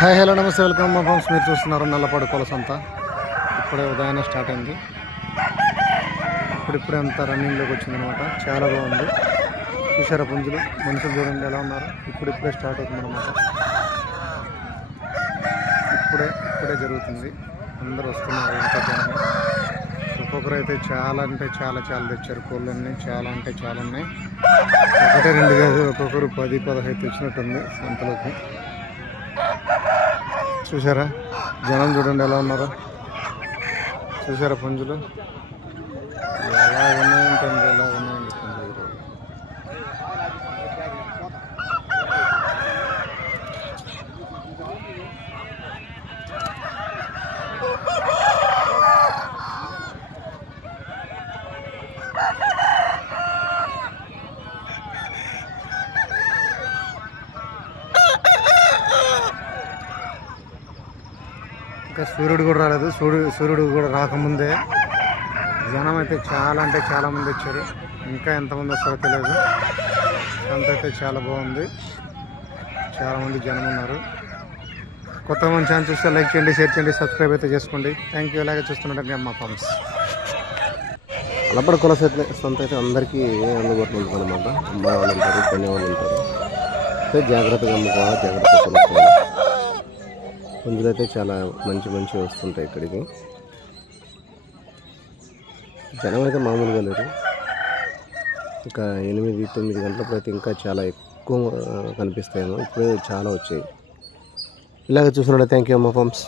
Hi hello నమస్తే welcome మా forms. మీరు చూస్తున్నారు నల్లపాడు కొలసంతా. ఇప్పుడే ఉదయాన్నే స్టార్ట్ అయింది. ఇప్పుడిప్పుడే అంతా రన్నింగ్లోకి వచ్చిందనమాట. చాలా బాగుంది. చూసారా పుంజులు, మనుషులు చూడండి ఎలా ఉన్నారు. ఇప్పుడిప్పుడే స్టార్ట్ అవుతుందన్నమాట. ఇప్పుడే జరుగుతుంది. అందరూ వస్తున్నారు. ఇంకా జనం ఒక్కొక్కరు అయితే చాలా తెచ్చారు. కోళ్ళన్నీ చాలా ఉన్నాయి. ఒకటే రెండు కాదు, ఒక్కొక్కరు 10-15 తెచ్చినట్టుంది సంతలోకి. చూసారా జనం చూడండి ఎలా ఉన్నారో. చూసారా పుంజులు ఎలా ఉన్నాయండి పుంజులు. ఇంకా సూర్యుడు కూడా రాలేదు. సూర్యుడు కూడా రాకముందే జనం అయితే చాలా మంది వచ్చారు. ఇంకా ఎంతమంది వస్తారో తెలియదు. సంత అయితే చాలా బాగుంది. చాలామంది జనం ఉన్నారు. కొత్త మంది ఛానల్ చూస్తే లైక్ చేయండి, షేర్ చేయండి, సబ్స్క్రైబ్ అయితే చేసుకోండి. Thank you. ఇలాగే చూస్తున్నట్టు అమ్మ ఫామ్స్. అలపడ కొలస సంత అయితే అందరికీ అందుబాటులో ఉంటుంది అనమాట. అమ్మాయి వాళ్ళు ఉంటారు, కొనే వాళ్ళు ఉంటారు. అయితే జాగ్రత్తగా అమ్ముకోవాలి, జాగ్రత్తగా కొనుక్కోవాలి. పుంజులు అయితే చాలా మంచి వస్తుంటాయి ఇక్కడికి. జనం అయితే మామూలుగా లేరు. ఇంకా 8-9 గంటలప్పుడు అయితే ఇంకా చాలా ఎక్కువ కనిపిస్తాయేమో. ఇప్పుడే చాలా వచ్చాయి. ఇలాగ చూసినట్టు థ్యాంక్ యూ అమ్మ ఫామ్స్.